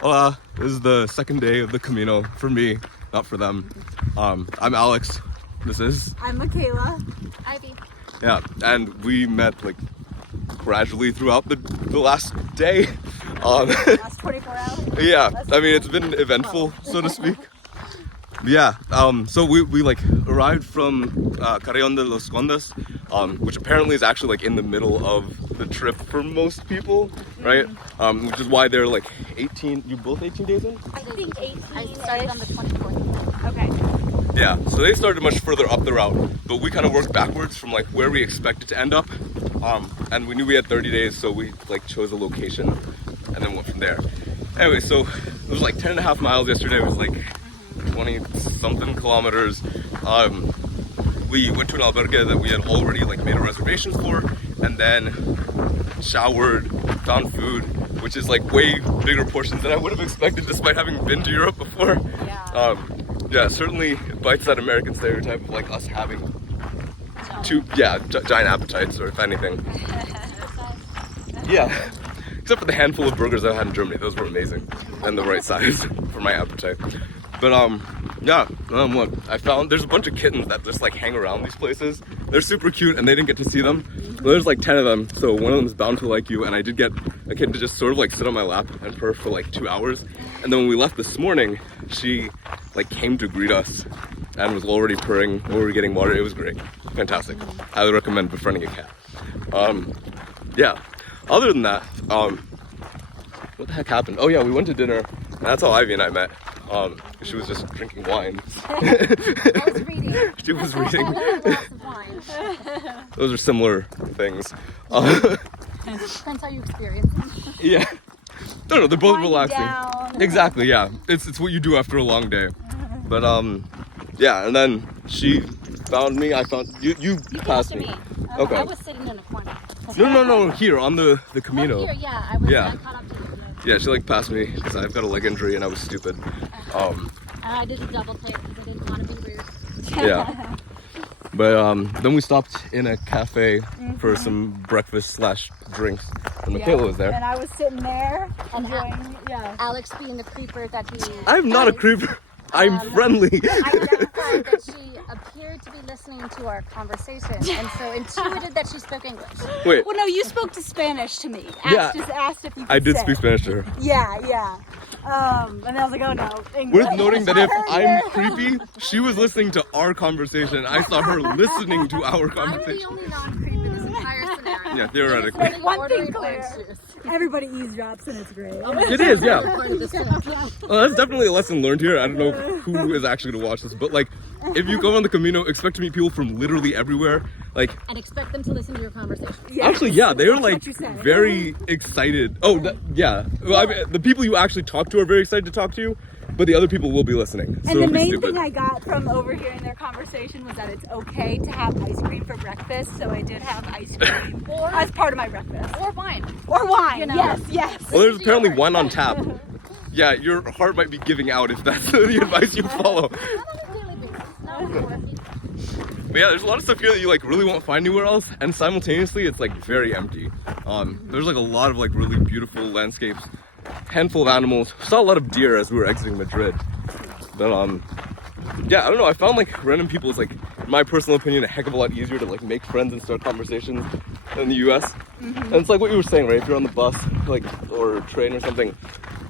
Hola, this is the second day of the Camino for me, not for them. I'm Alex. This is... I'm Michaela. Ivy. Yeah, and we met like gradually throughout the last day. Last 24 hours? Yeah, I mean, it's been eventful, so to speak. Yeah, so we like arrived from Carrión de los Condes, which apparently is actually like in the middle of the trip for most people, right? Which is why they're like 18, you both 18 days in? I think 18. I started on the 24th. Okay. Yeah, so they started much further up the route, but we kind of worked backwards from like where we expected to end up. And we knew we had 30 days, so we like chose a location and then went from there. Anyway, so it was like 10 and a half miles yesterday. It was like 20 something kilometers. We went to an albergue that we had already like made a reservation for, and then showered, found food, which is like way bigger portions than I would have expected despite having been to Europe before. Yeah, certainly bites that American stereotype of like us having giant appetites, or if anything. Yeah, except for the handful of burgers I had in Germany. Those were amazing and the right size for my appetite. But what I found, there's a bunch of kittens that just like hang around these places. They're super cute and they didn't get to see them. Well, there's like 10 of them, so one of them is bound to like you, and I did get a kitten to just sort of like sit on my lap and purr for like 2 hours. And then when we left this morning, she like came to greet us and was already purring when we were getting water. It was great. Fantastic. Highly recommend befriending a cat. Yeah. Other than that, what the heck happened? Oh yeah, we went to dinner, and that's how Ivy and I met. She was just drinking wine. I was reading. She was reading. Lots of wine. Those are similar things. Depends how you experience it. Yeah. No, they're both Winding relaxing. down. Exactly, yeah. It's what you do after a long day. But yeah, and then she found me. I found you. You passed me. Okay. I was sitting in a corner. No. Here on the Camino. Oh, here, yeah. I was Yeah. I caught up to you. Yeah, she like passed me because I've got a leg injury and I was stupid. And I did a double take because I didn't want to be weird. Yeah. But then we stopped in a cafe for some breakfast/drinks, and Michaela was there. And I was sitting there And enjoying, Alex being the creeper that he... I'm not a creeper. I'm friendly. identified that she appeared to be listening to our conversation, and so intuited that she spoke English. Wait, Well, no, you spoke to Spanish to me. Yeah. Just asked if you could I did say. speak Spanish to her. Yeah. And I was like, oh no, English. Worth noting that if I'm creepy, she was listening to our conversation. I saw her listening to our I'm the conversation. only non-creep in this entire scenario. Yeah, theoretically. One Ordering thing clear. orange juice. Everybody eavesdrops and it's great. It is, yeah. Part of this trip. Well, that's definitely a lesson learned here. I don't know who is actually going to watch this, but like, if you go on the Camino, expect to meet people from literally everywhere. Like, And expect them to listen to your conversation. Yeah. actually, yeah, they are That's like what you said. very excited. Oh, yeah. Well, I mean, the people you actually talk to are very excited to talk to you, but the other people will be listening. So And the don't be main stupid. thing I got from overhearing their conversation was that it's okay to have ice cream for breakfast, so I did have ice cream Or- as part of my breakfast. Or wine. Or wine, You know. yes. Well, there's apparently wine on tap. Yeah, your heart might be giving out if that's the advice you follow. Not on a daily basis. Not on a weekly. But yeah, there's a lot of stuff here that you like really won't find anywhere else, and simultaneously it's like very empty. There's like a lot of like really beautiful landscapes, handful of animals. Saw a lot of deer as we were exiting Madrid. But yeah, I don't know. I found like random people is like, in my personal opinion, a heck of a lot easier to like make friends and start conversations than the U.S. And it's like what you were saying, right? If you're on the bus, like or train or something,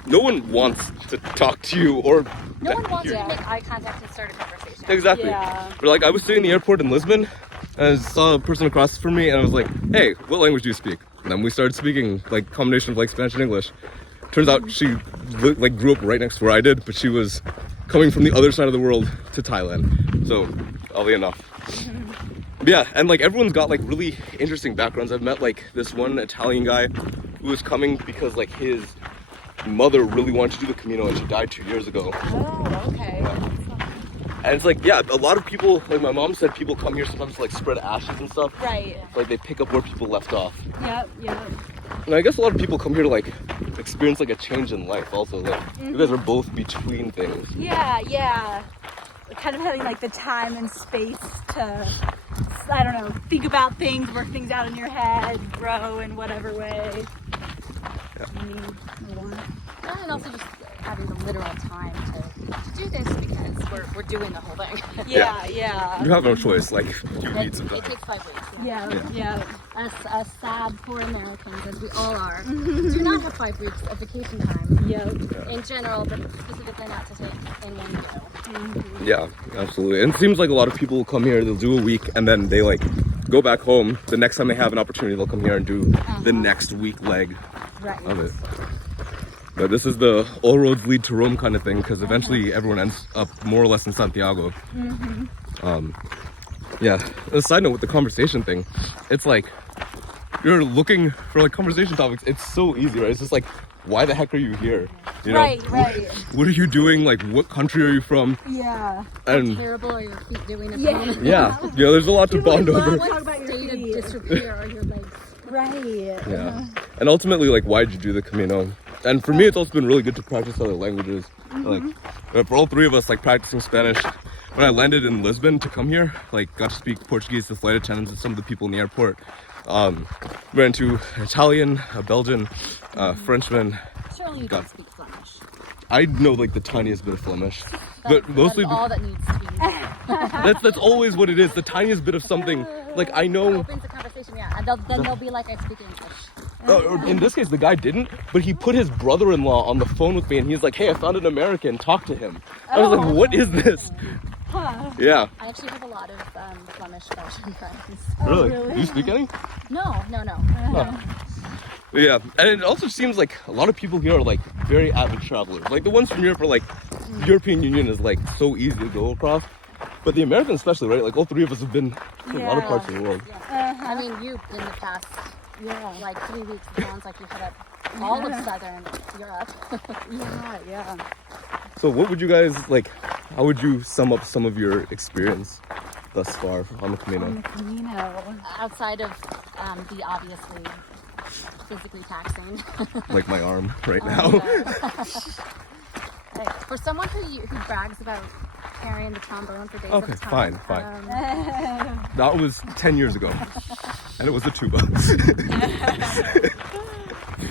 no one wants to talk to you or. No one wants hear to you. make eye contact and start a conversation. Exactly. Yeah. But like I was sitting in the airport in Lisbon and I saw a person across from me and I was like, hey, what language do you speak? And then we started speaking like combination of like Spanish and English. Turns out she like grew up right next to where I did, but she was coming from the other side of the world to Thailand. So oddly enough. But yeah, and like everyone's got like really interesting backgrounds. I've met like this one Italian guy who was coming because like his mother really wanted to do the Camino and she died 2 years ago. Oh, okay. And it's like, yeah, a lot of people, like my mom said, people come here sometimes to like spread ashes and stuff. Right. Like they pick up where people left off. Yep. And I guess a lot of people come here to like experience like a change in life also. Like you guys are both between things. Yeah. Kind of having like the time and space to, I don't know, think about things, work things out in your head, grow in whatever way. Yeah. you need or want. And also just literal time to do this because we're doing the whole thing. Yeah. You have no choice. Like, you need It some time. takes 5 weeks. Yeah. As sad poor Americans as we all are, do not have 5 weeks of vacation time. In general, but specifically not to take in one go. Yeah, absolutely. And it seems like a lot of people will come here, they'll do a week, and then they like go back home. The next time they have an opportunity, they'll come here and do the next week leg of it. But this is the all roads lead to Rome kind of thing, because eventually everyone ends up more or less in Santiago. Yeah, a side note with the conversation thing, it's like you're looking for like conversation topics. It's so easy, right? It's just like, why the heck are you here? You know? Right. What are you doing? Like, what country are you from? Yeah. And Terrible are your feet doing at Yeah. home? yeah, there's a lot to bond over. Talk about your State of feet. disrepair are your legs? Right. Yeah. And ultimately, like, why'd you do the Camino? And for me, it's also been really good to practice other languages. Like, for all three of us, like, practicing Spanish. When I landed in Lisbon to come here, like, got to speak Portuguese to flight attendants and some of the people in the airport. Ran into Italian, a Belgian, Frenchman. Surely you don't speak Flemish. I know, like, the tiniest bit of Flemish. But mostly, That's all that needs to be. that's always what it is. The tiniest bit of something. Like, I know. Opens the conversation, yeah. And then they'll be like, I speak English. Or in this case, the guy didn't, but he put his brother-in-law on the phone with me, and he's like, "Hey, I found an American. Talk to him." I was like, "What is this?" Yeah. I actually have a lot of Flemish Belgian friends. Really? really? Do you speak any? No. Yeah, and it also seems like a lot of people here are like very avid travelers. Like the ones from Europe are like, European Union is like so easy to go across, but the Americans especially, right? Like all three of us have been to a lot of parts of the world. I mean, you in the past, like 3 weeks, it sounds like you hit up all of Southern Europe. Yeah. So what would you guys like? How would you sum up some of your experience thus far on the Camino? Outside of the obviously physically taxing. Like my arm right now. For someone who brags about carrying the trombone for days Okay, at a time. fine. That was 10 years ago, and it was a tuba.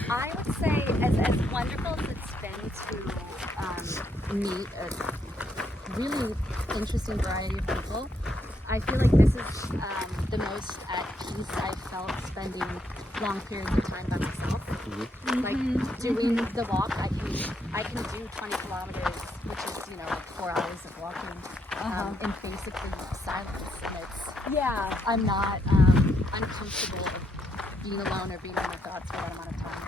I would say, as wonderful as it's been to meet a really interesting variety of people, I feel like this is the most at peace I've felt spending long periods of time by myself. Like doing the walk, I can do 20 kilometers, which is like 4 hours of walking in basically silence, and I'm not uncomfortable of being alone or being in my thoughts for that amount of time.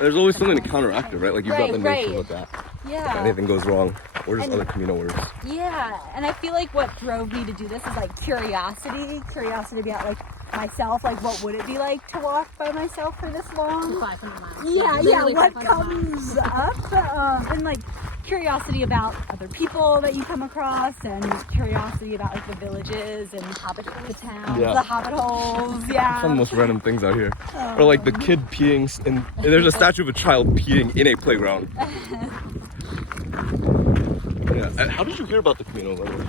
There's always something to counteract it, right? Like you've got the nature with that. Yeah. If anything goes wrong, or just other Caminoers. Yeah, and I feel like what drove me to do this is like curiosity about like myself, like what would it be like to walk by myself for this long? 500 miles. Yeah, what 500 comes up, and like curiosity about other people that you come across, and curiosity about like the villages and the towns, the hobbit holes. Some of the most random things out here. Or like the kid peeing, and there's a statue of a child peeing in a playground. Yeah. And how did you hear about the Camino, by the way?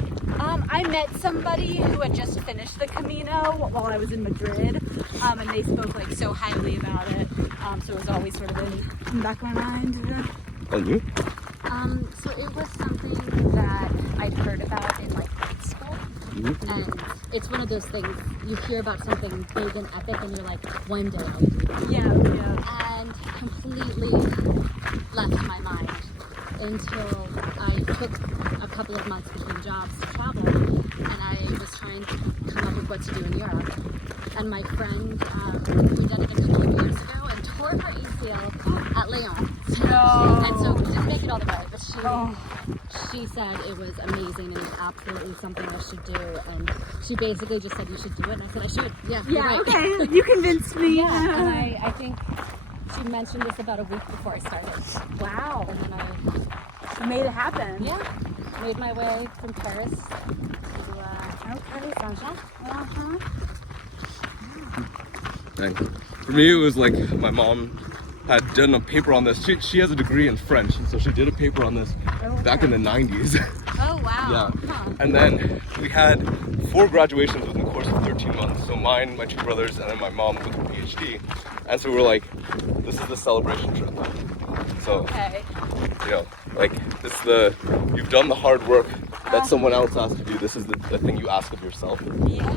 I met somebody who had just finished the Camino while I was in Madrid, and they spoke like so highly about it. So it was always sort of in the back of my mind. And you? So it was something that I'd heard about in like high school. And it's one of those things, you hear about something big and epic and you're like, one day I'll do that. Yeah. And completely left my mind until I took a couple of months between jobs to travel, and I was trying to come up with what to do in Europe. And my friend, who did it a couple of years ago and tore her ACL at Lyon. And so didn't make it all the way, but she said it was amazing and it's absolutely something I should do. And she basically just said you should do it, and I said I should. Yeah, right. Okay, you convinced me. And I think she mentioned this about a week before I started. Wow. And then I made it happen. made my way from Paris to Saint-Jean. Dang. For me, it was like my mom had done a paper on this. She has a degree in French, and so she did a paper on this back in the 90s. Oh, wow. Yeah. And then we had 4 graduations within the course of 13 months. So mine, my 2 brothers, and then my mom with her PhD. And so we're like, this is the celebration trip. So, Okay. you know, like, this is you've done the hard work that someone else asked of you. This is the thing you ask of yourself. Yeah.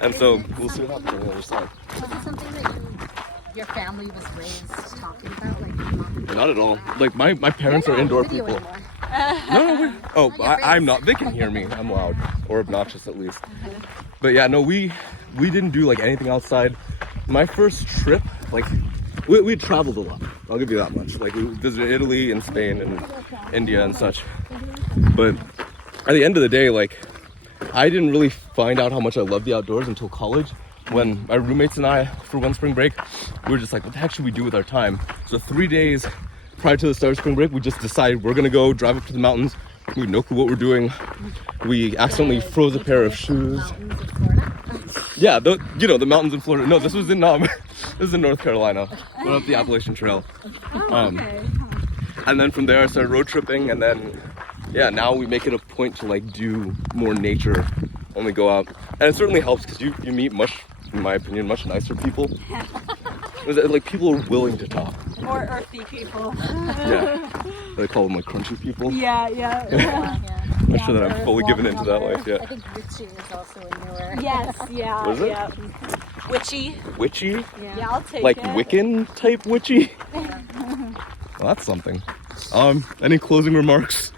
And so we'll see what happens on the other side. Was it something that your family was raised talking about? Like, your mom and Not at all. Like, my parents are indoor video people. anymore. No. I'm not. They can hear me. I'm loud. Or obnoxious at least. But yeah, no, we didn't do like anything outside. My first trip, like, we traveled a lot. I'll give you that much. Like, we visited Italy and Spain and India and such. But at the end of the day, like, I didn't really find out how much I loved the outdoors until college. When my roommates and I, for one spring break, we were just like, what the heck should we do with our time? So 3 days prior to the start of spring break, we just decided we're gonna go drive up to the mountains. We had no clue what we're doing. We accidentally froze a pair of shoes. Mountains of Florida? Yeah, the mountains in Florida. No, this was in North Carolina. Went up the Appalachian Trail. Okay. And then from there I started road tripping, and then yeah, now we make it a point to like do more nature when we go out. And it certainly helps because you meet in my opinion, much nicer people. Like, people are willing to talk. More earthy people. Yeah. They call them like crunchy people. Yeah. I'm sure that I'm fully given into that life, I yeah. think witchy is also a newer. Yes, yeah. What is it? Yeah. Witchy. Witchy? Yeah, I'll take Like it. Wiccan type witchy? Well, that's something. Any closing remarks?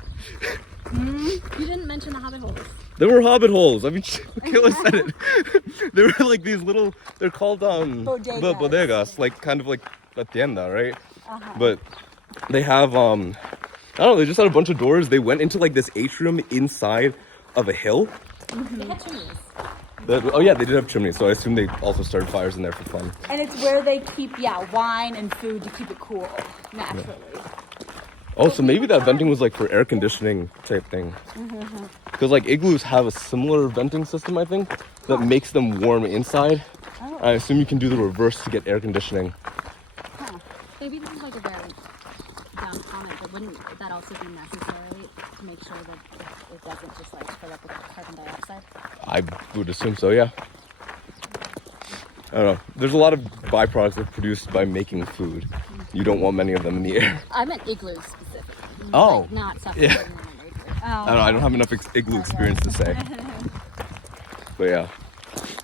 You didn't mention the hobbit holes. There were hobbit holes. I mean, Kayla said it. They were like these little, they're called bodegas, like kind of like a tienda, right? But they have, I don't know, they just had a bunch of doors. They went into like this atrium inside of a hill. They had chimneys. Oh yeah, they did have chimneys, so I assume they also started fires in there for fun. And it's where they keep, wine and food to keep it cool, naturally. Oh, so maybe that venting was like for air conditioning type thing. Because like igloos have a similar venting system, I think, that makes them warm inside. Oh. I assume you can do the reverse to get air conditioning. Maybe this is like a very dumb comment, but wouldn't that also be necessary to make sure that it doesn't just like fill up with carbon dioxide? I would assume so, yeah. I don't know. There's a lot of byproducts that are produced by making food. You don't want many of them in the air. I meant igloos specifically. Oh. Like not suffocating Yeah. in an igloo. I don't know. I don't have enough igloo experience to say. But yeah.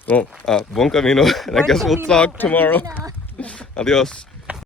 Well, buen camino. And I Buen guess we'll camino. talk tomorrow. You know? Adios.